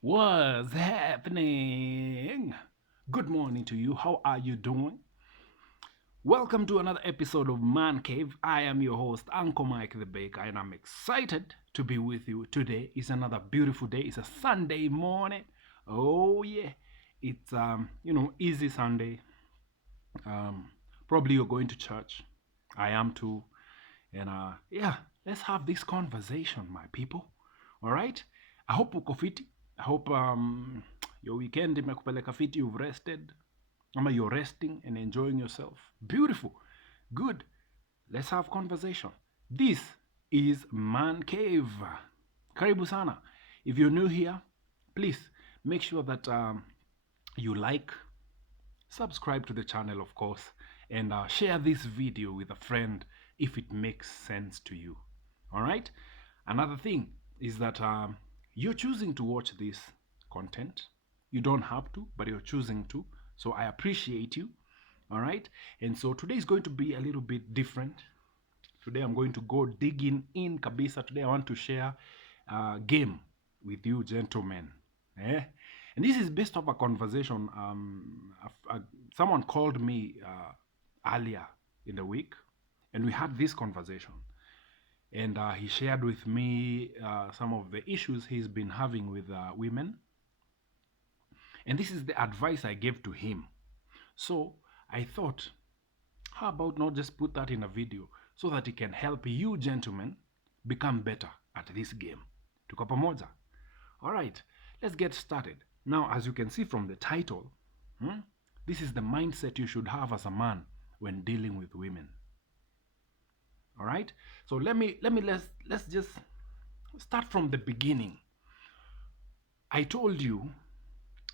What's happening? Good morning to you. How are you doing? Welcome to another episode of Man Cave. I am your host, Uncle Mike the Baker, and I'm excited to be with you today. It's another beautiful day. It's a Sunday morning. Oh yeah, it's easy Sunday. Um, Probably you're going to church. I am too. And yeah, let's have this conversation, my people. All right? I hope uko fiti. I hope your weekend imekupeleka fiti, you've rested. Ama you're resting and enjoying yourself. Beautiful. Good. Let's have conversation. This is Man Cave. Karibu sana. If you're new here, please make sure that you like, subscribe to the channel, of course, and share this video with a friend if it makes sense to you. All right. Another thing is that you're choosing to watch this content. You don't have to, but you're choosing to. So I appreciate you. All right. And so today is going to be a little bit different. Today I'm going to go digging in kabisa. Today I want to share a game with you gentlemen. Eh? And this is based off a conversation. Someone called me earlier in the week, and we had this conversation. And he shared with me some of the issues he's been having with women. And this is the advice I gave to him. So I thought, how about not just put that in a video so that it can help you gentlemen become better at this game. Tuko pamoja? All right, let's get started. Now, as you can see from the title, this is the mindset you should have as a man when dealing with women. All right? So let's just start from the beginning. I told you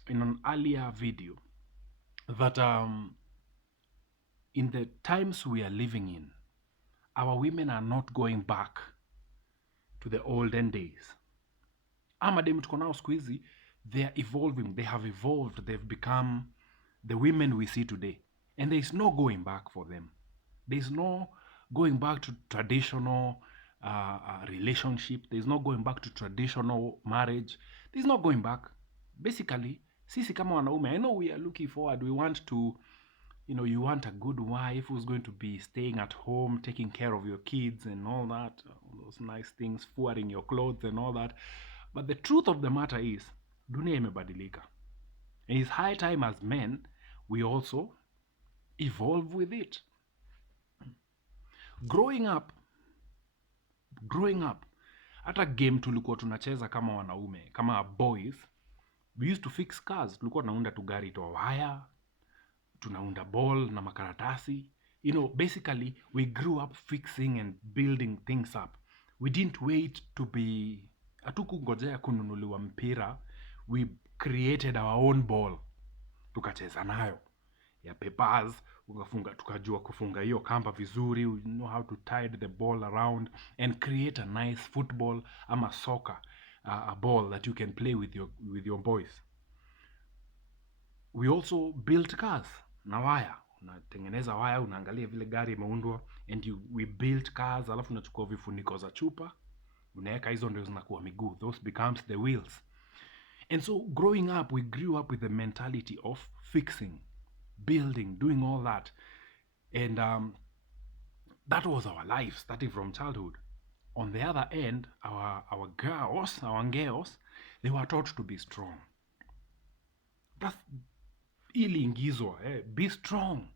in an earlier video that in the times we are living in, our women are not going back to the olden days. Amadem tuko nao siku hizi, they are evolving, they have evolved, they've become the women we see today. And there is no going back for them. There is no going back to traditional relationship. There is no going back to traditional marriage. There is no going back. Basically, sisi kama wanaume, I know we are looking forward. We want to, you want a good wife who's going to be staying at home, taking care of your kids and all that, all those nice things, forwarding your clothes and all that. But the truth of the matter is, dunia imebadilika. And it's high time as men, we also evolve with it. Growing up, hata game tulikuwa tunacheza kama wanaume, kama boys, we used to fix cars. Tulikuwa tunaunda tu gari toa waya, tunaunda ball na makaratasi. Basically, we grew up fixing and building things up. We didn't wait to be, hatukungojea kununuliwa mpira. We created our own ball, tukacheza nayo ya papers, tukajua kufunga hiyo kamba vizuri. We know how to tie the ball around and create a nice football ama soccer, a ball that you can play with your boys. We also built cars na waya, unatengeneza waya, unaangalia vile gari imeundwa, and we built cars, alafu unachukua vifuniko za chupa, unaweka hizo, ndio zinakuwa miguu, those becomes the wheels. And so growing up, we grew up with the mentality of fixing, building, doing all that. And that was our life, starting from childhood. On the other end, our girls, they were taught to be strong. That's iliingizwa, be strong,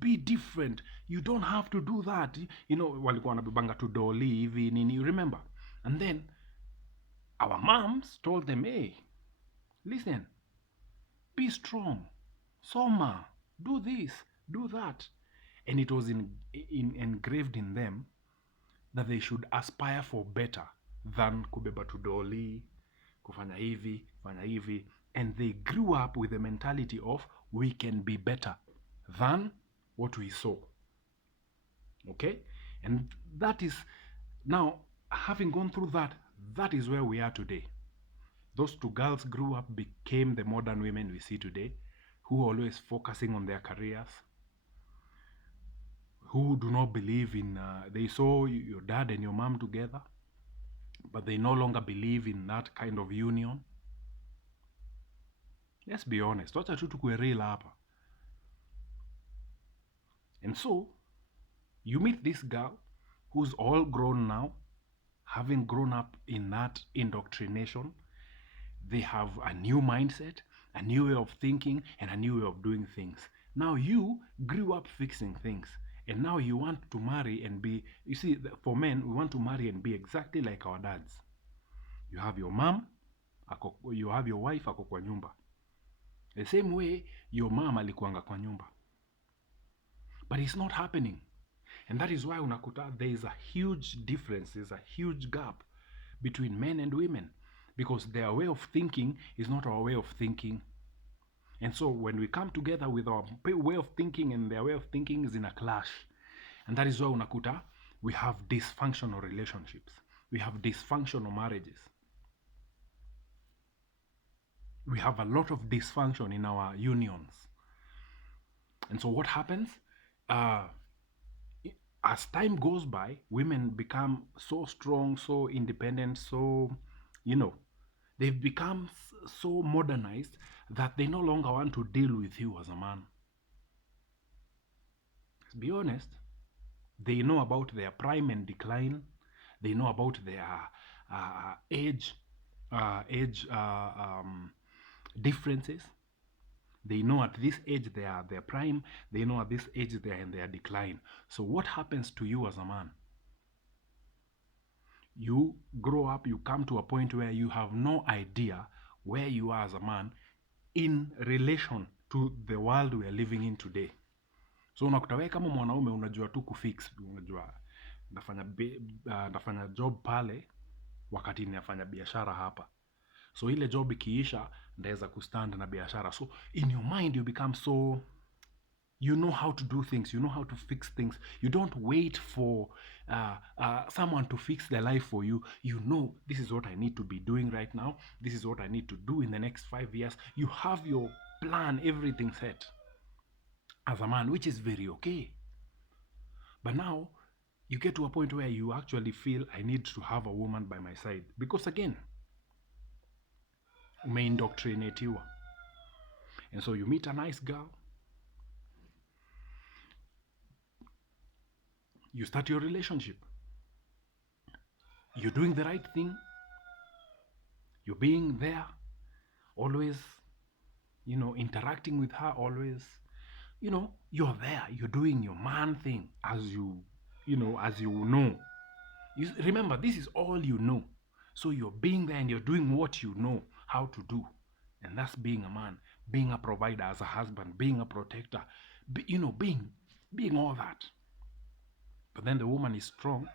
be different, you don't have to do that. Walikuwa wanabebanga tu doli hivi nini, you remember? And then our moms told them, hey, listen, be strong, soma, do this, do that. And it was engraved in them that they should aspire for better than kubeba tudoli, kufanya hivi, fanya hivi. And they grew up with the mentality of we can be better than what we saw. Okay? And that is, now, having gone through that, that is where we are today. Those two girls grew up, became the modern women we see today, who are always focusing on their careers, who do not believe in, they saw your dad and your mom together, but they no longer believe in that kind of union. Let's be honest, wacha tu tukue real hapa. And so you meet this girl who's all grown now, having grown up in that indoctrination. They have a new mindset, a new way of thinking, and a new way of doing things. Now you grew up fixing things, and now you want to marry and be, you see, for men, we want to marry and be exactly like our dads. You have your mom, you have your wife ako kwa nyumba. The same way your mom alikuanga kwa nyumba. But it's not happening. And that is why unakuta there is a huge difference, there's a huge gap between men and women, because their way of thinking is not our way of thinking. And so when we come together with our way of thinking and their way of thinking is in a clash. And that is why unakuta we have dysfunctional relationships. We have dysfunctional marriages. We have a lot of dysfunction in our unions. And so what happens? As time goes by, women become so strong, so independent, so, they've become so modernized that they no longer want to deal with you as a man. Let's be honest. They know about their prime and decline. They know about their age differences. They know at this age they are their prime. They know at this age they are in their decline. So what happens to you as a man? You grow up, you come to a point where you have no idea where you are as a man in relation to the world we are living in today. So unakuta wewe kama mwanaume unajua tu kufix, unajua nafanya job pale wakati ninafanya biashara hapa. So ile job ikiisha ndaweza kustand na biashara. So in your mind you become so, you know how to do things, you know how to fix things. You don't wait for someone to fix their life for you. You know, this is what I need to be doing right now. This is what I need to do in the next 5 years. You have your plan, everything set as a man, which is very okay. But now you get to a point where you actually feel I need to have a woman by my side, because again, umeindoctrinatiwa. And so you meet a nice girl, you start your relationship, you're doing the right thing, you're being there, always, interacting with her, always, you're there, you're doing your man thing as you know. You remember, this is all you know. So you're being there and you're doing what you know how to do. And that's being a man, being a provider as a husband, being a protector, being all that. But then the woman is strong.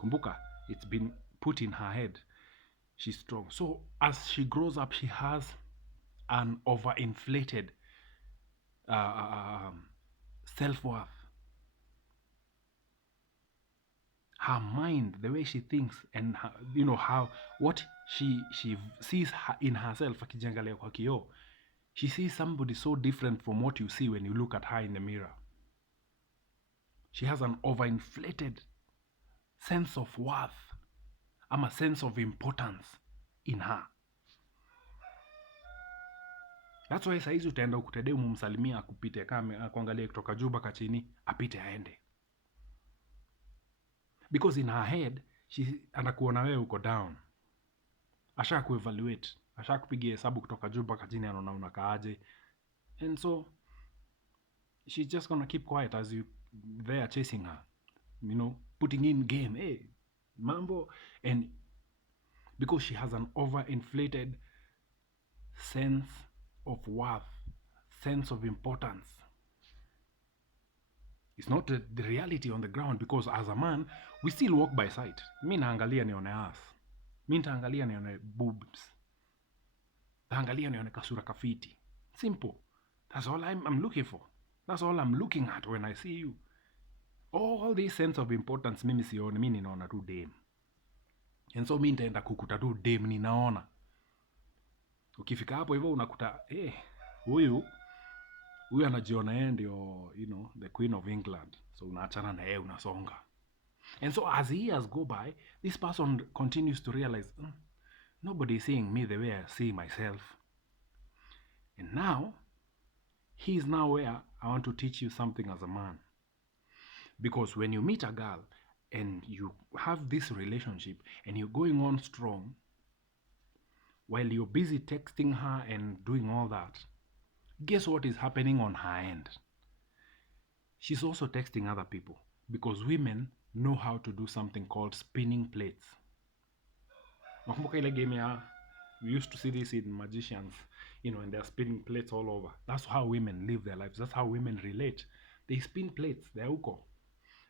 Kumbuka, it's been put in her head. She's strong. So as she grows up, she has an overinflated self-worth. Her mind, the way she thinks, and her, how what she sees in herself, akijiangalia kwa kioo, she sees somebody so different from what you see when you look at her in the mirror. She has an overinflated sense of worth, a sense of importance in her. That's why saizi utaenda ukutede umumsalimia akupite kama akuangalie kutoka juu mpaka chini, apite aende. Because in her head, anakuona wewe uko down. Asha kuevaluate, asha kupigia hesabu kutoka juu mpaka chini, anaona unakaaje. And so she's just gonna keep quiet as you there chasing her, putting in game, hey, mambo. And because she has an overinflated sense of worth, sense of importance. It's not the reality on the ground, because as a man, we still walk by sight. Mi naangalia nione ass. Mi nitaangalia nione boobs. Taangalia nione kasura kafiti. Simple. That's all I'm looking for. That's all I'm looking at when I see you. All this sense of importance mimi sioni, mi ninaona tu dem. And so mi nitaenda kukuta tu dem ninaona. Ukifika hapo hivyo unakuta huyu anajiona yeye ndio, the Queen of England. So unaachana na yeye, unasonga. And so as years go by, this person continues to realize, nobody is seeing me the way I see myself. And now, he's now where I want to teach you something as a man. Because when you meet a girl and you have this relationship and you're going on strong while you're busy texting her and doing all that, guess what is happening on her end? She's also texting other people because women know how to do something called spinning plates. Nakumbuka ile game ya, we used to see this in magicians, and they're spinning plates all over. That's how women live their lives. That's how women relate. They spin plates. They're uko.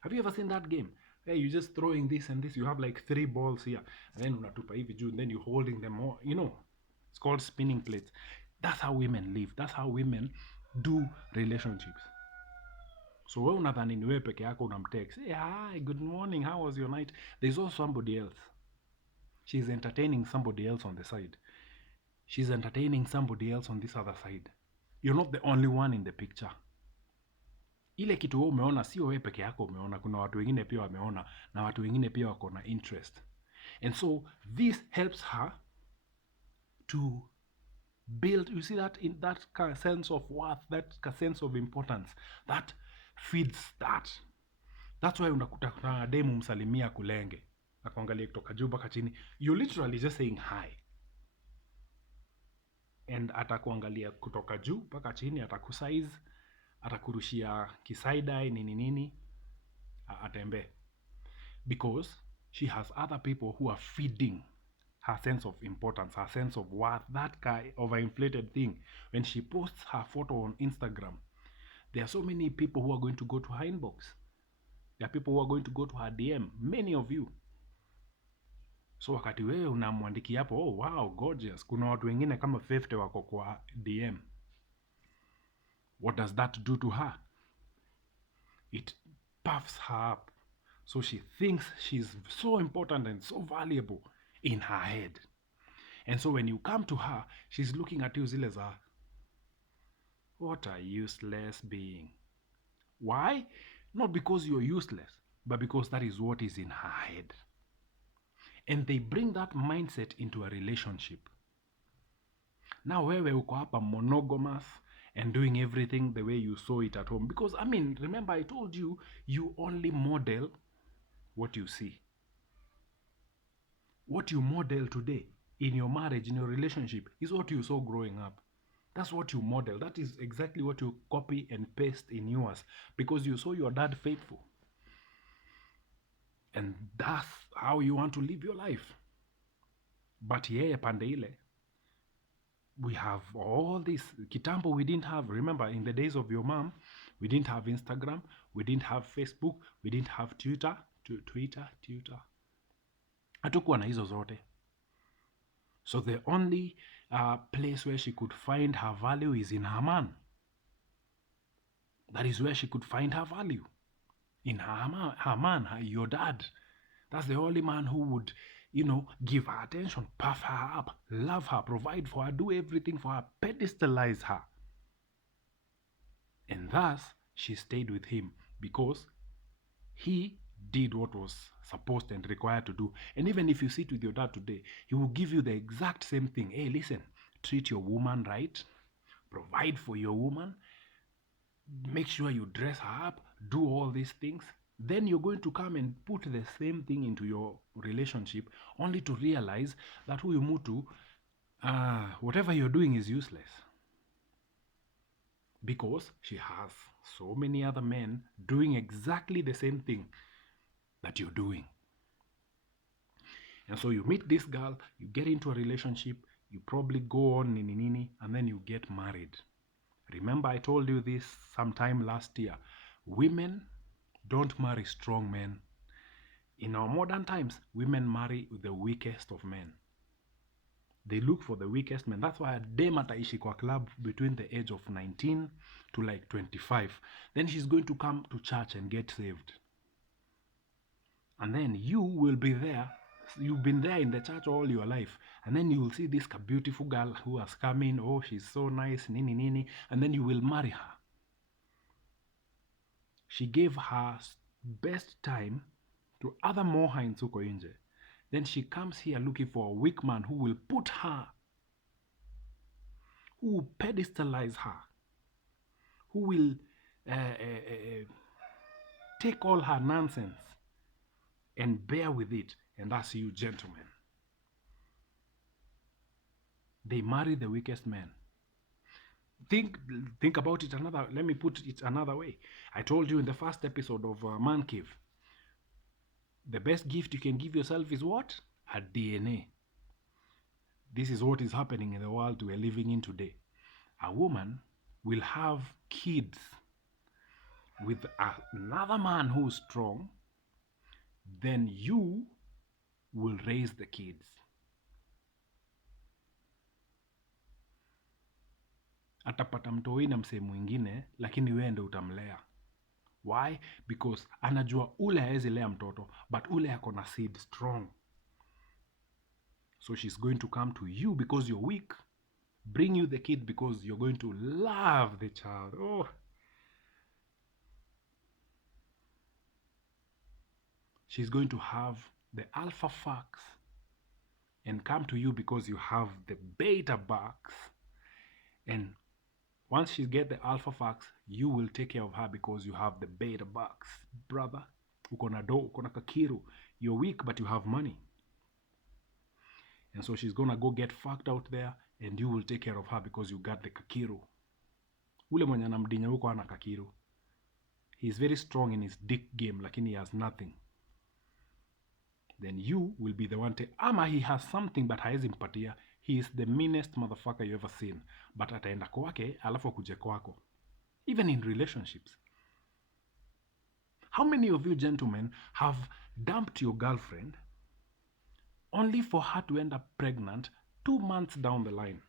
Have you ever seen that game? Hey, you just throwing this and this. You have like 3 balls here, and then unatupa hivi juu, and then you're holding them all. It's called spinning plates. That's how women live. That's how women do relationships. So wewe unadhani ni wewe peke yako unamtext, hey, hi, good morning, how was your night? There's also somebody else. She's entertaining somebody else on the side. She's entertaining somebody else on this other side. You're not the only one in the picture. Ile kitu wewe umeona sio wewe peke yako umeona, kuna watu wengine pia wameona na watu wengine pia wako na interest. And so this helps her to build, you see, that in that sense of worth, that sense of importance, that feeds that. That's why unakuta kuna demu msalimia kulenge akuangalia kutoka juu mpaka chini, you're literally just saying hi, and atakuangalia kutoka juu mpaka chini, atakusize, atakurushia kisaidai nini nini, atembe, because she has other people who are feeding her sense of importance, her sense of worth, that kind of overinflated thing. When she posts her photo on Instagram, there are so many people who are going to go to her inbox. There are people who are going to go to her DM, many of you. So wakati wewe unamwandikia hapo, oh wow, gorgeous, kuna watu wengine kama 50 wako kwa DM. What does that do to her? It puffs her up. So she thinks she's so important and so valuable in her head. And so when you come to her, she's looking at you zile za, what a useless being. Why? Not because you're useless, but because that is what is in her head. And they bring that mindset into a relationship. Now wewe uko hapa monogamous and doing everything the way you saw it at home. Because, remember I told you, you only model what you see. What you model today in your marriage, in your relationship, is what you saw growing up. That's what you model. That is exactly what you copy and paste in yours, because you saw your dad faithful. And that's how you want to live your life. But yeye pande ile, we have all this. Kitambo we didn't have. Remember, in the days of your mom, we didn't have Instagram, we didn't have Facebook, we didn't have Twitter. Hatukuwa na hizo zote. So the only place where she could find her value is in her man. That is where she could find her value. In her man, your dad. That's the only man who would, give her attention, puff her up, love her, provide for her, do everything for her, pedestalize her. And thus, she stayed with him because he did what was supposed and required to do. And even if you sit with your dad today, he will give you the exact same thing. Hey, listen, treat your woman right, provide for your woman, make sure you dress her up, do all these things. Then you're going to come and put the same thing into your relationship, only to realize that huyu mtu, whatever you're doing is useless. Because she has so many other men doing exactly the same thing that you're doing. And so you meet this girl, you get into a relationship, you probably go on nini, and then you get married. Remember, I told you this sometime last year. Women don't marry strong men. In our modern times, women marry the weakest of men. They look for the weakest men. That's why a dem ataishi kwa club between the age of 19 to like 25. Then she's going to come to church and get saved. And then you will be there. You've been there in the church all your life. And then you will see this beautiful girl who has come in. Oh, she's so nice, nini. And then you will marry her. She gave her best time to other mohinds huko nje. Then she comes here looking for a weak man who will put her, who will pedestalize her, who will take all her nonsense and bear with it. And that's you, gentlemen. They marry the weakest men. Think think about it another. Let me put it another way. I told you in the first episode of Man Cave, the best gift you can give yourself is what? A DNA. This is what is happening in the world we're living in today. A woman will have kids with another man who's strong, then you will raise the kids. Atapata mtoi na msee mwingine, lakini wewe ndio utamlea. Why? Because anajua ule haezi lea mtoto, but ule ako na seed strong. So she's going to come to you because you're weak, bring you the kid because you're going to love the child. Oh. She's going to have the alpha facts and come to you because you have the beta bucks. And once she get the alpha facts, you will take care of her because you have the beta bucks. Brother, uko na do, uko na kakiru. You're weak, but you have money. And so she's gonna go get fucked out there, and you will take care of her because you got the kakiru. Ule mwenye anamdinya huko ana kakiru. He's very strong in his dick game, lakini he has nothing. Then you will be the one ama he has something but haezi mpatia. He is the meanest motherfucker you ever seen, but ataenda kwake alafu akuje kwako. Even in relationships. How many of you gentlemen have dumped your girlfriend only for her to end up pregnant 2 months down the line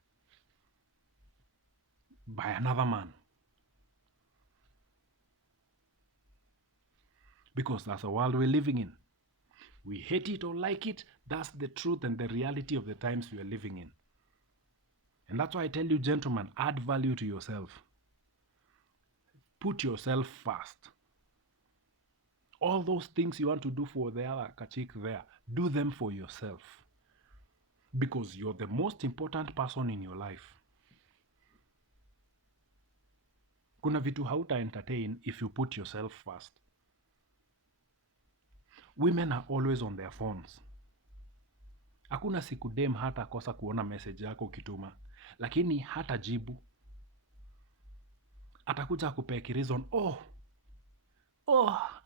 by another man? Because that's the world we're living in. We hate it or like it, that's the truth and the reality of the times we are living in. And that's why I tell you, gentlemen, add value to yourself. Put yourself first. All those things you want to do for the other kachik there, do them for yourself. Because you're the most important person in your life. Kuna vitu hauta entertain if you put yourself first. Women are always on their phones. Hakuna siku dem hata kosa kuona message yako ukituma, lakini hata jibu. Atakuja akupea reason,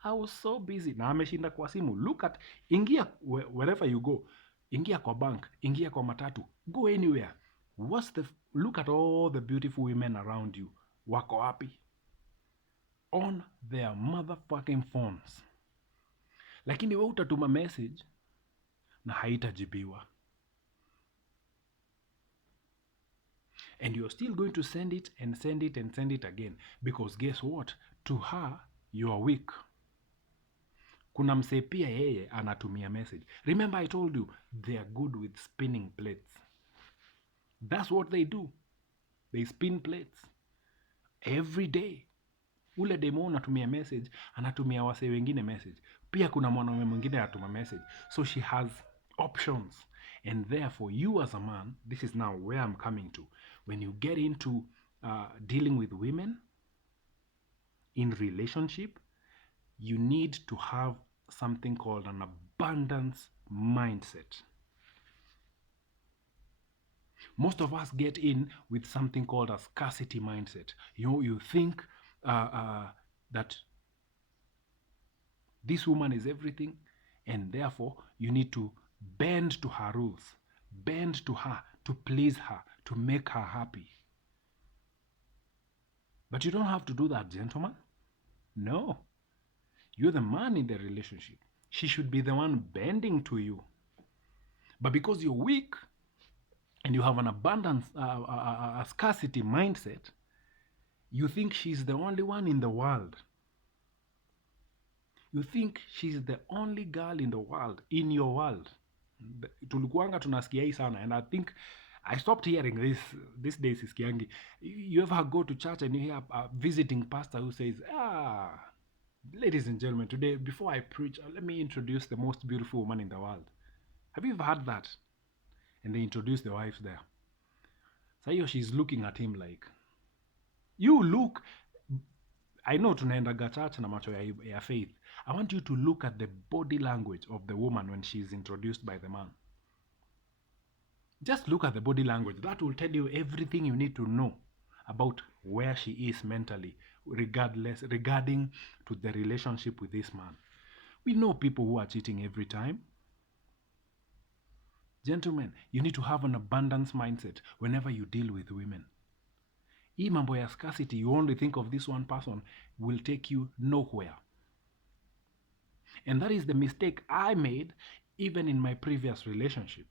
I was so busy. Na ameshinda kwa simu. Look at, ingia wherever you go. Ingia kwa bank, ingia kwa matatu, go anywhere. Look at all the beautiful women around you. Wako wapi? On their motherfucking phones. Lakini wewe utatuma message na haitajibiwa. And you're still going to send it and send it and send it again. Because guess what? To her, you are weak. Kuna msee pia yeye anatumia message. Remember I told you, they are good with spinning plates. That's what they do. They spin plates. Every day. Ule demo anatumia message, anatumia wase wengine message. Pia kuna mwanaume mwingine anatuma message. So she has options. And therefore, you as a man, this is now where I'm coming to. When you get into dealing with women in relationship, you need to have something called an abundance mindset. Most of us get in with something called a scarcity mindset. You think that this woman is everything, and therefore you need to bend to her rules, bend to her, to please her, to make her happy. But you don't have to do that, gentlemen. No. You're the man in the relationship. She should be the one bending to you. But because you're weak and you have an abundance, a scarcity mindset, you think she's the only one in the world. You think she's the only girl in the world, in your world. Tulikuanga tunasikia hii sana, and I think I stopped hearing this days iskiangi. You ever go to church and you hear a visiting pastor who says, ladies and gentlemen, today, before I preach, let me introduce the most beautiful woman in the world. Have you ever heard that? And they introduce the wives there. Sayo she's looking at him like, you look, I know tunaendaga church na macho ya faith. I want you to look at the body language of the woman when she's introduced by the man. Just look at the body language. That will tell you everything you need to know about where she is mentally, regarding to the relationship with this man. We know people who are cheating every time. Gentlemen, you need to have an abundance mindset whenever you deal with women. Hii mambo ya scarcity, you only think of this one person, will take you nowhere. And that is the mistake I made even in my previous relationship.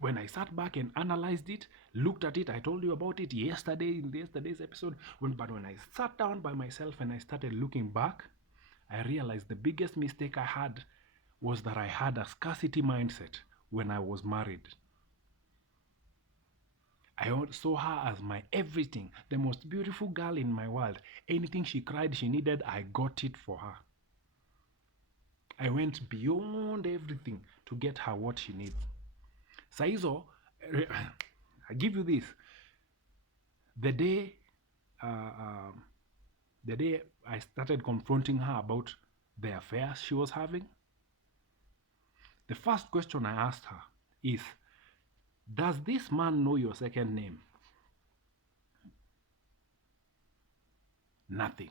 When I sat back and analyzed it, looked at it, I told you about it yesterday in yesterday's episode. But when I sat down by myself and I started looking back, I realized the biggest mistake I had was that I had a scarcity mindset when I was married. I saw her as my everything, the most beautiful girl in my world. Anything she cried she needed, I got it for her. I went beyond everything to get her what she needs. Saizo, I give you this. The day I started confronting her about the affairs she was having, the first question I asked her is, does this man know your second name? Nothing.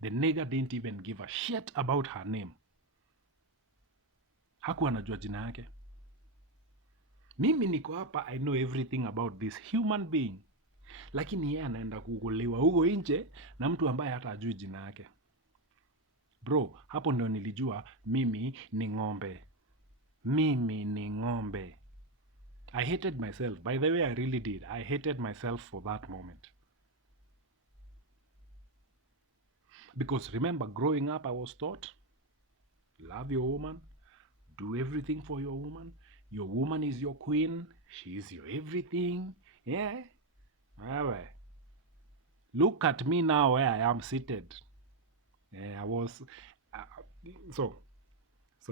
The nigger didn't even give a shit about her name. Hakuwa anajua jina yake. Mimi niko hapa, I know everything about this human being. Lakini yeye anaenda kugolewa huko nje na mtu ambaye hata ajui jina yake. Bro, hapo ndio nilijua mimi ni ng'ombe. Mimi ni ng'ombe. I hated myself. By the way, I really did. I hated myself for that moment. Because remember, growing up, I was taught, love your woman, do everything for your woman. Your woman is your queen. She is your everything. Yeah? Alright. Look at me now where I am seated. Yeah, I was... So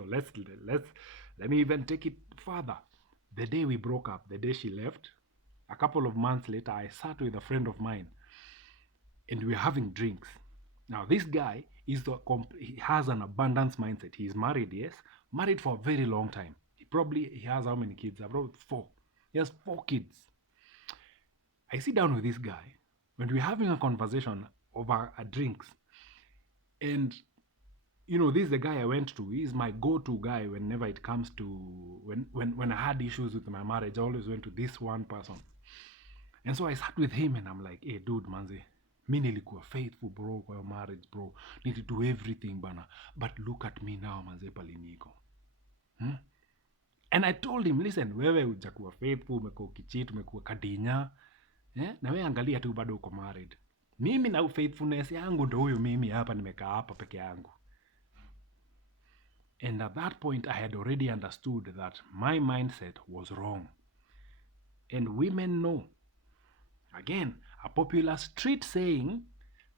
let me even take it further. The day we broke up, the day she left, a couple of months later, I sat with a friend of mine and we were having drinks. Now, this guy he has an abundance mindset. He's married, yes, married for a very long time. He has how many kids? About 4. He has 4 kids. I sit down with this guy when we're having a conversation over drinks, and you know, this is the guy I went to. He's my go-to guy whenever it comes to when I had issues with my marriage. I always went to this one person. And so I sat with him and I'm like, hey dude, manze, mi nilikuwa faithful bro kwa marriage bro. Need to do everything bana. But look at me now manze pali niko. And I told him, listen, wewe hujakuwa faithful, umekuwa ukicheat, umekuwa kadinya. Na wewe angalia tu bado uko married. Mimi na faithfulness yangu ndo huyu mimi hapa nimekaa hapa peke yangu. And at that point, I had already understood that my mindset was wrong. And women know. Again, a popular street saying,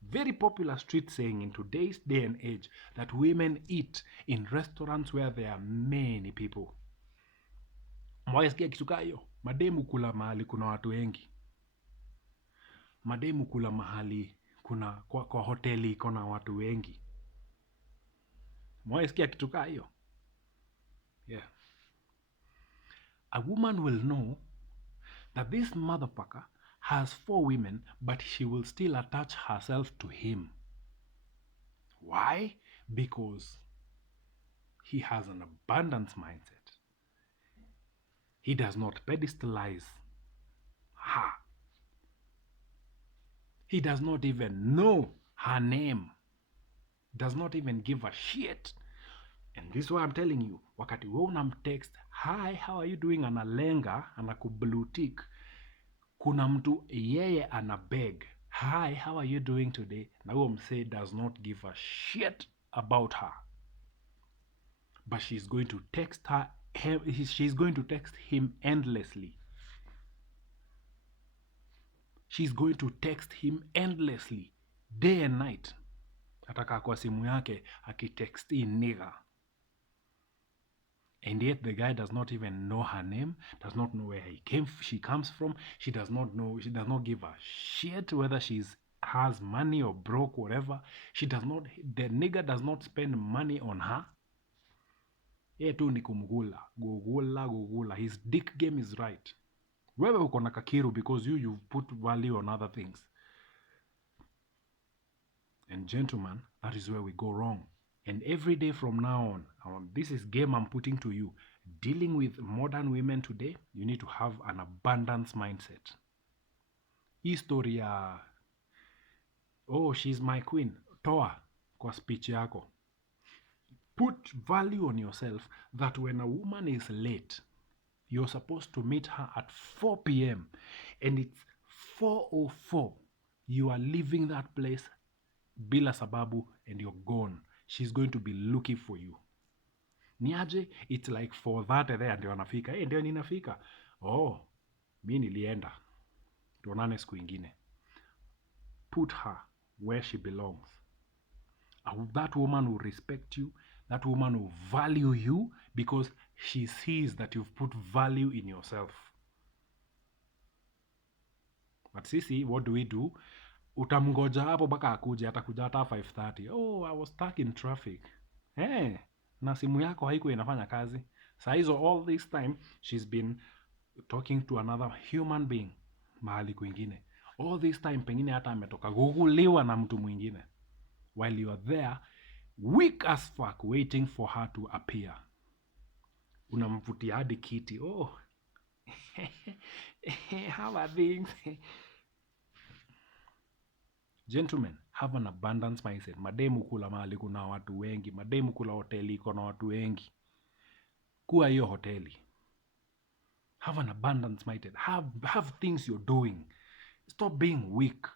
very popular street saying in today's day and age, that women eat in restaurants where there are many people. Mwasikia kitu kaa hiyo? Mademu kula mahali kuna watu wengi. Mademu kula mahali kuna kwa hoteli iko na watu wengi. Mwasikia kitu kaa hiyo? Yeah. A woman will know that this motherfucker has 4 women, but she will still attach herself to him. Why? Because he has an abundance mindset. He does not pedestalize her. He does not even know her name. Does not even give a shit. And this is why I'm telling you, wakati wewe unamtext, hi, how are you doing, analenga, anakublue tick, kuna mtu yeye anabeg, hi, how are you doing today, na huyo msee does not give a shit about her. But she's going to text she's going to text him endlessly. She's going to text him endlessly, day and night. Atakaa kwa simu yake akitexti nigga. And yet the guy does not even know her name, does not know where she comes from. She does not give a shit whether she's has money or broke, whatever. The nigga does not spend money on her. Yeye tu ni kumgula, gugula. His dick game is right. Wewe uko na kakiru because you've put value on other things. And gentlemen, that is where we go wrong. And every day from now on, this is game I'm putting to you. Dealing with modern women today, you need to have an abundance mindset. Hii oh, she's my queen, toa kwa speech yako. Put value on yourself that when a woman is late, you're supposed to meet her at 4 p.m. and it's 4:04. You are leaving that place bila sababu and you're gone. She's going to be looking for you. Niaje, it's like for that there ndio anafika. Ndio ninafika. Oh, mi nilienda. Tuonane siku ingine. Put her where she belongs. That woman will respect you. That woman will value you because she sees that you've put value in yourself. But sisi, what do? Utamgoja hapo mpaka akuje, atakuja hata 5:30. Oh, I was stuck in traffic. Na simu yako haikuwa inafanya kazi. Saa hizo all this time she's been talking to another human being mahali kwingine. All this time pengine hata ametoka guguliwa na mtu mwingine. While you are there, weak as fuck, waiting for her to appear. Unamvutia hadi kiti. Oh, how are things? Gentlemen, have an abundance mindset. Mademu kula mahali kuna watu wengi. Mademu kula hoteli iko na watu wengi. Kuwa hiyo hoteli. Have an abundance mindset. Have things you're doing. Stop being weak.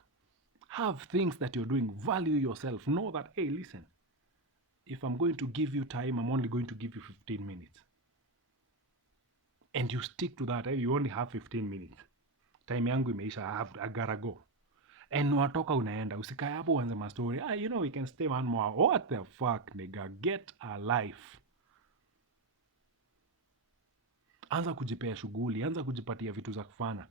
Have things that you're doing. Value yourself. Know that, hey, listen. If I'm going to give you time, I'm only going to give you 15 minutes. And you stick to that. You only have 15 minutes. Time yangu imeisha. I gotta go. And watoka unaenda. Usikae hapo uanze mastori. We can stay one more. What the fuck, nigga? Get a life. Anza kujipea shughuli. Anza kujipatia vitu za kufanya.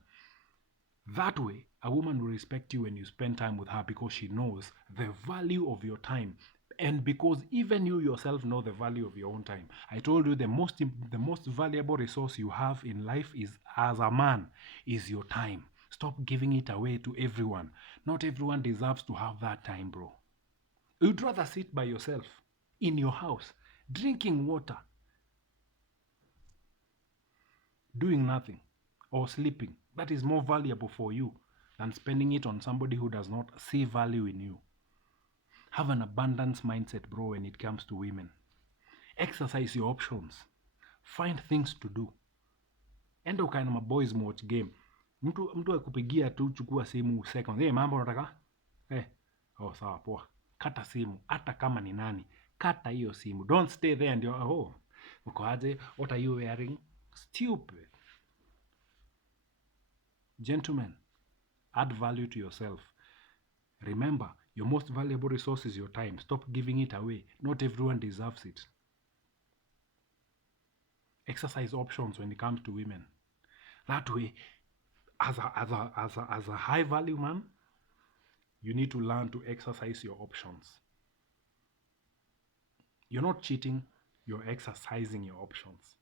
That way, a woman will respect you when you spend time with her because she knows the value of your time. And because even you yourself know the value of your own time. I told you the most valuable resource you have in life is, as a man, is your time. Stop giving it away to everyone. Not everyone deserves to have that time, bro. You'd rather sit by yourself in your house, drinking water, doing nothing, or sleeping. That is more valuable for you than spending it on somebody who does not see value in you. Have an abundance mindset, bro, when it comes to women. Exercise your options. Find things to do. Enda ukae na maboys watch game. Mtu akupigia tu, chukua simu seconds. Mambo unataka? Oh, sawa, poa. Kata simu, hata kama ni nani. Kata hiyo simu. Don't stay there and you're, uko aje? What are you wearing? Stupid. Gentlemen, add value to yourself. Remember, your most valuable resource is your time. Stop giving it away. Not everyone deserves it. Exercise options when it comes to women. That way, as a high value man, you need to learn to exercise your options. You're not cheating, you're exercising your options.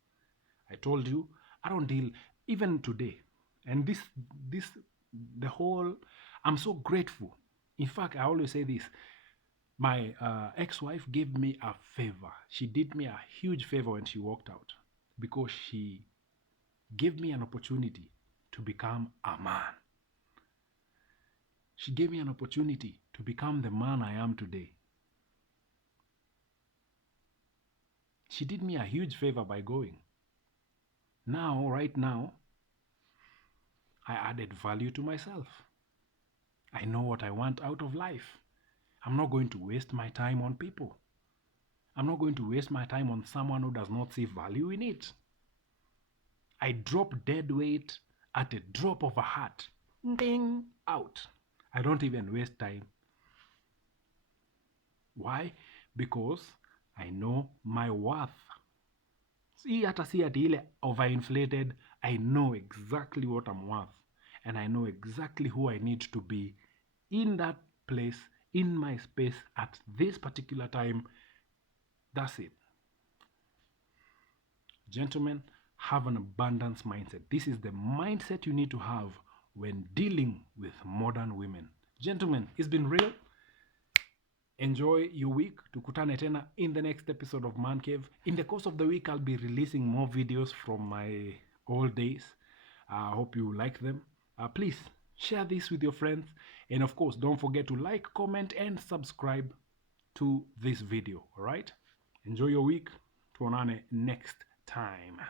I told you, I don't deal, even today. And I'm so grateful. In fact, I always say this. My ex-wife gave me a favor. She did me a huge favor when she walked out because she gave me an opportunity to become a man. She gave me an opportunity to become the man I am today. She did me a huge favor by going. Now, right now, I added value to myself. I know what I want out of life. I'm not going to waste my time on people. I'm not going to waste my time on someone who does not see value in it. I drop dead weight at a drop of a hat. Ding, out. I don't even waste time. Why? Because I know my worth. hii hata si ati ile overinflated. I know exactly what I'm worth, and I know exactly who I need to be in that place, in my space at this particular time. That's it. Gentlemen, have an abundance mindset. This is the mindset you need to have when dealing with modern women. Gentlemen, it's been real. Enjoy your week. Tukutane tena in the next episode of Man Cave. In the course of the week, I'll be releasing more videos from my old days. I hope you like them. Please share this with your friends. And of course, don't forget to like, comment, and subscribe to this video. All right? Enjoy your week. Tuonane next time.